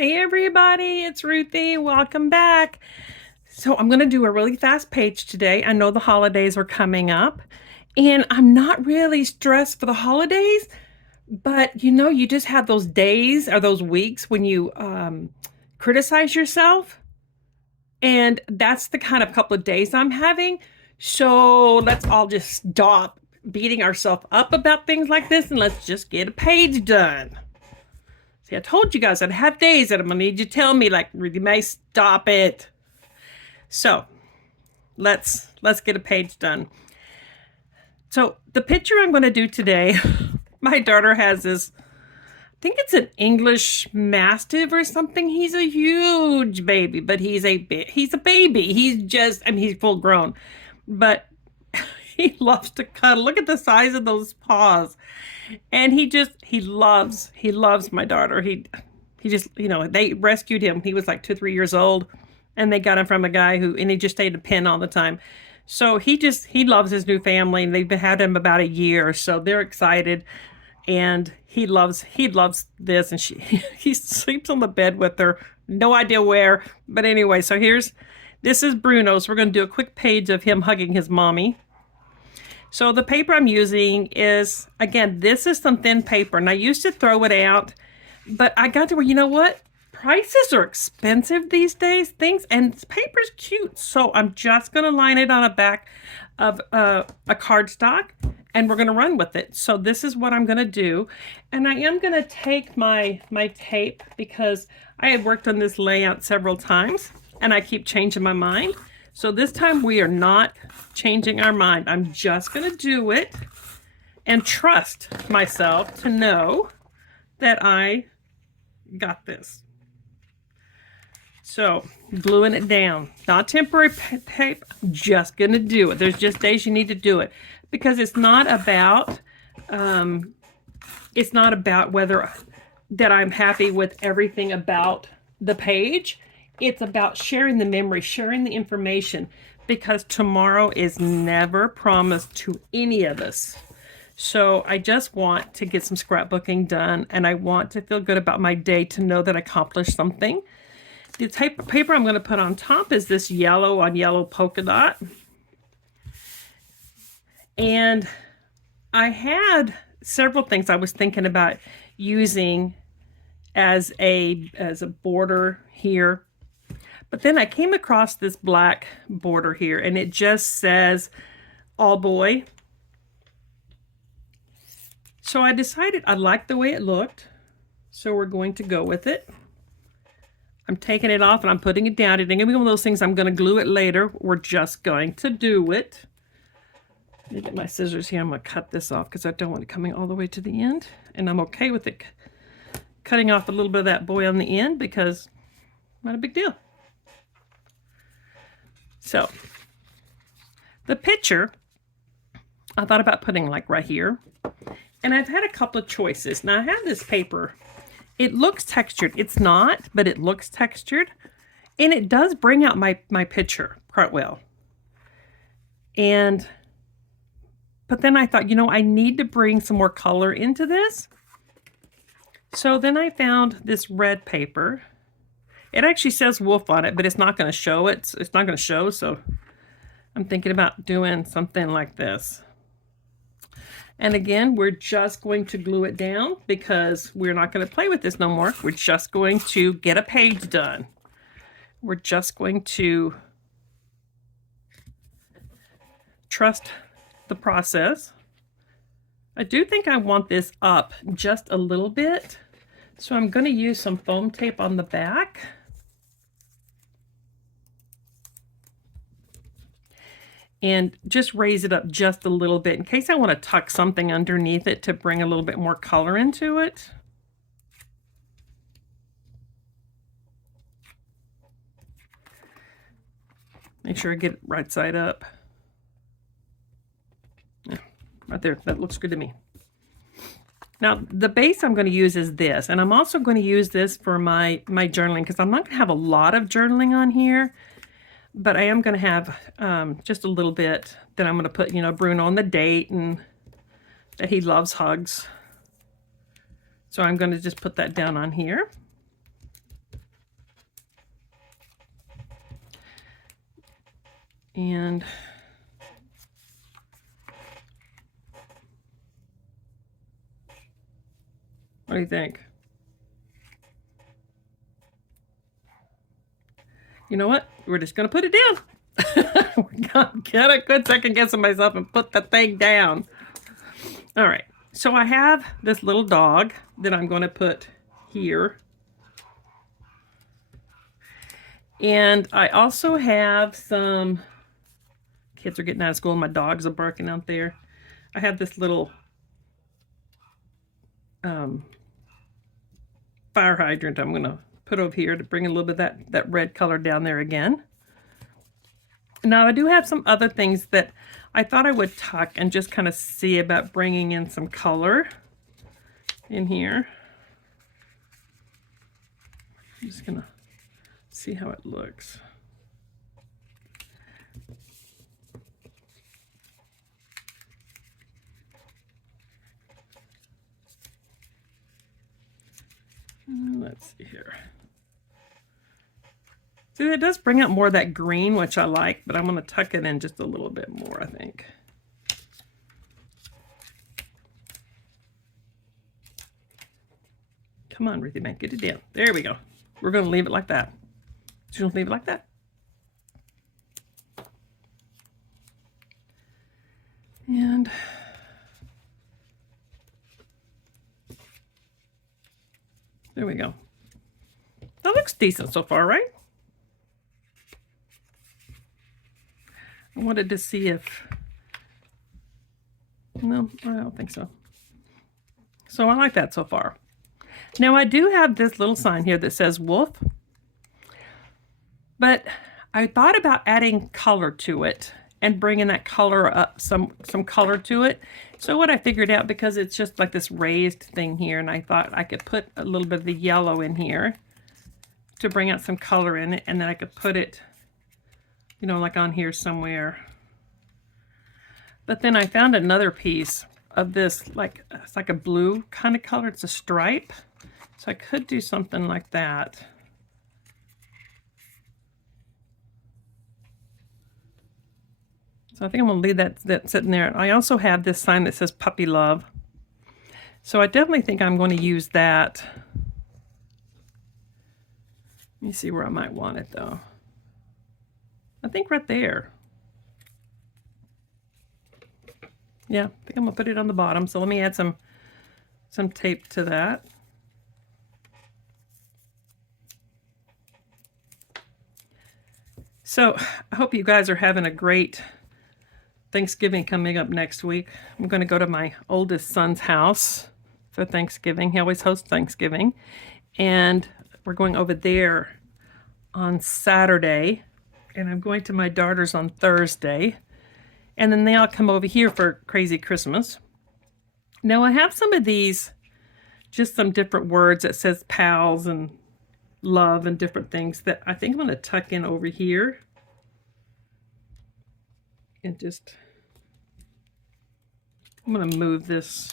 Hey everybody, it's Ruthie. Welcome back. So I'm going to do a really fast page today. I know the holidays are coming up and I'm not really stressed for the holidays, but you just have those days or those weeks when you criticize yourself. And that's the kind of couple of days I'm having. So let's all just stop beating ourselves up about things like this and let's just get a page done. See, I told you guys I'd have days that I'm gonna need you to tell me, like, Ruthie May, stop it. So let's get a page done. So the picture I'm gonna do today, my daughter has this, I think it's an English Mastiff or something. He's a huge baby, but he's a baby. He's just, I mean, he's full grown, but he loves to cuddle. Look at the size of those paws. And he loves my daughter. He just, they rescued him. He was like 2, 3 years old and they got him from a guy and he just stayed in a pen all the time. So he loves his new family and they've had him about a year. So they're excited and he loves this. And he sleeps on the bed with her. No idea where. But anyway, so this is Bruno. So we're going to do a quick page of him hugging his mommy. So the paper I'm using is, again, this is some thin paper. And I used to throw it out, but I got to where, you know what? Prices are expensive these days, and paper's cute. So I'm just going to line it on the back of a cardstock, and we're going to run with it. So this is what I'm going to do. And I am going to take my tape because I had worked on this layout several times, and I keep changing my mind. So this time we are not changing our mind. I'm just going to do it and trust myself to know that I got this. So gluing it down, not temporary tape, I'm just going to do it. There's just days you need to do it because it's not about whether that I'm happy with everything about the page. It's about sharing the memory, sharing the information, because tomorrow is never promised to any of us. So I just want to get some scrapbooking done, and I want to feel good about my day to know that I accomplished something. The paper I'm going to put on top is this yellow on yellow polka dot. And I had several things I was thinking about using as a border here. But then I came across this black border here, and it just says all boy. So I decided I liked the way it looked, so we're going to go with it. I'm taking it off and I'm putting it down. It ain't gonna be one of those things I'm gonna glue it later. We're just going to do it. Let me get my scissors here. I'm gonna cut this off because I don't want it coming all the way to the end. And I'm okay with it cutting off a little bit of that boy on the end because not a big deal. So the picture, I thought about putting like right here. And I've had a couple of choices. Now I have this paper. It looks textured. It's not, but it looks textured. And it does bring out my picture quite well. But then I thought, I need to bring some more color into this. So then I found this red paper. It actually says wolf on it, but it's not going to show. It's not going to show, so I'm thinking about doing something like this. And again, we're just going to glue it down because we're not going to play with this no more. We're just going to get a page done. We're just going to trust the process. I do think I want this up just a little bit. So I'm going to use some foam tape on the back. And just raise it up just a little bit in case I want to tuck something underneath it to bring a little bit more color into it. Make sure I get it right side up. Yeah, right there. That looks good to me. Now, the base I'm going to use is this, and I'm also going to use this for my journaling because I'm not going to have a lot of journaling on here. But I am going to have just a little bit that I'm going to put, Bruno on the date and that he loves hugs. So I'm going to just put that down on here. And what do you think? You know what? We're just going to put it down. We're going to get a good second guess of myself and put the thing down. All right. So I have this little dog that I'm going to put here. And I also have some kids are getting out of school and my dogs are barking out there. I have this little fire hydrant I'm going to put over here to bring a little bit of that red color down there again. Now I do have some other things that I thought I would tuck and just kind of see about bringing in some color in here. I'm just going to see how it looks. Let's see here. See, it does bring out more of that green, which I like, but I'm going to tuck it in just a little bit more, I think. Come on, Ruthie, man, get it down. There we go. We're going to leave it like that. Just going to leave it like that. And there we go. That looks decent so far, right? I wanted to see if... No, I don't think so. So I like that so far. Now I do have this little sign here that says wolf. But I thought about adding color to it and bringing that color up, some color to it. So what I figured out, because it's just like this raised thing here, and I thought I could put a little bit of the yellow in here to bring out some color in it, and then I could put it, you know, like on here somewhere. But then I found another piece of this, like, it's like a blue kind of color. It's a stripe. So I could do something like that. So I think I'm going to leave that sitting there. I also have this sign that says puppy love. So I definitely think I'm going to use that. Let me see where I might want it though. I think right there. Yeah, I think I'm going to put it on the bottom. So let me add some tape to that. So I hope you guys are having a great Thanksgiving coming up next week. I'm going to go to my oldest son's house for Thanksgiving. He always hosts Thanksgiving. And we're going over there on Saturday. And I'm going to my daughter's on Thursday. And then they all come over here for Crazy Christmas. Now I have some of these, just some different words that says pals and love and different things that I think I'm going to tuck in over here. And just, I'm going to move this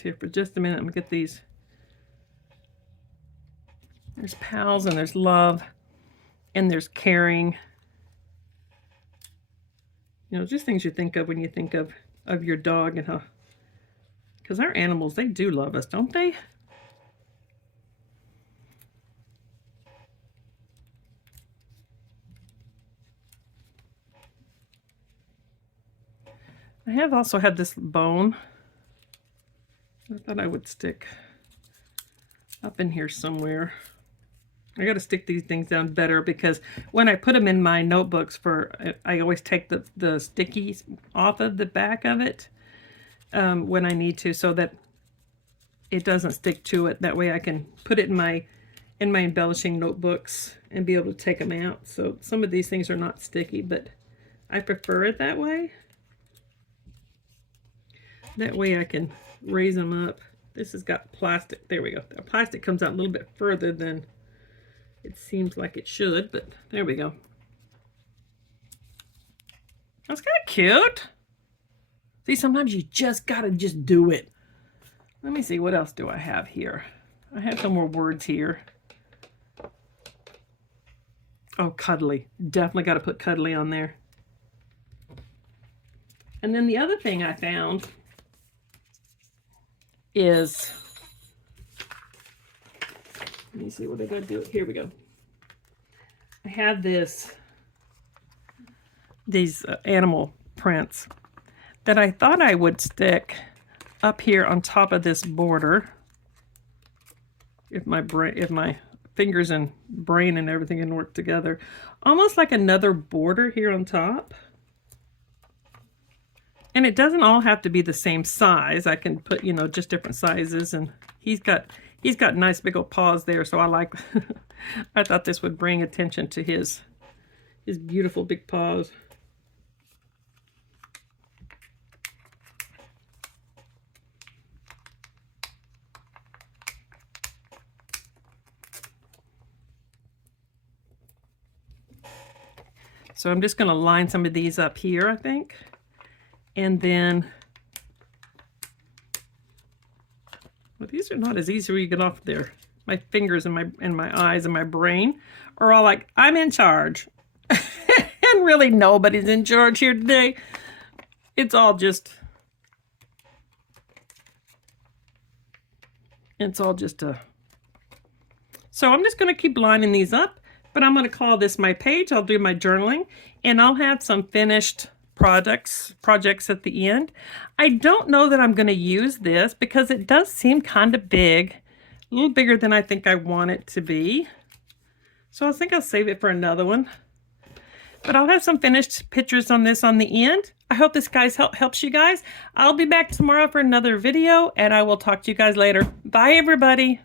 here for just a minute. I'm going to get these. There's pals and there's love and there's caring. You know, just things you think of when you think of your dog and how, because our animals, they do love us, don't they? I have also had this bone. I thought I would stick up in here somewhere. I got to stick these things down better because when I put them in my notebooks I always take the stickies off of the back of it when I need to, so that it doesn't stick to it. That way I can put it in my embellishing notebooks and be able to take them out. So some of these things are not sticky, but I prefer it that way. That way I can raise them up. This has got plastic. There we go. The plastic comes out a little bit further than it seems like it should, but there we go. That's kind of cute. See, sometimes you just gotta just do it. Let me see, what else do I have here? I have some more words here. Oh, cuddly. Definitely got to put cuddly on there. And then the other thing I found is, let me see what I gotta do. Here we go. I have these animal prints that I thought I would stick up here on top of this border. If my fingers and brain and everything can work together, almost like another border here on top. And it doesn't all have to be the same size. I can put, you know, just different sizes. And he's got nice big old paws there, so I like. I thought this would bring attention to his beautiful big paws. So I'm just going to line some of these up here, I think. And then, well, these are not as easy when you get off there. My fingers and my eyes and my brain are all like, I'm in charge. And really nobody's in charge here today. It's all just so I'm just going to keep lining these up. But I'm going to call this my page. I'll do my journaling, and I'll have some finished projects at the end. I don't know that I'm going to use this because it does seem kind of big, a little bigger than I think I want it to be. So I think I'll save it for another one. But I'll have some finished pictures on this on the end. I hope this guys helps you guys. I'll be back tomorrow for another video, and I will talk to you guys later. Bye, everybody.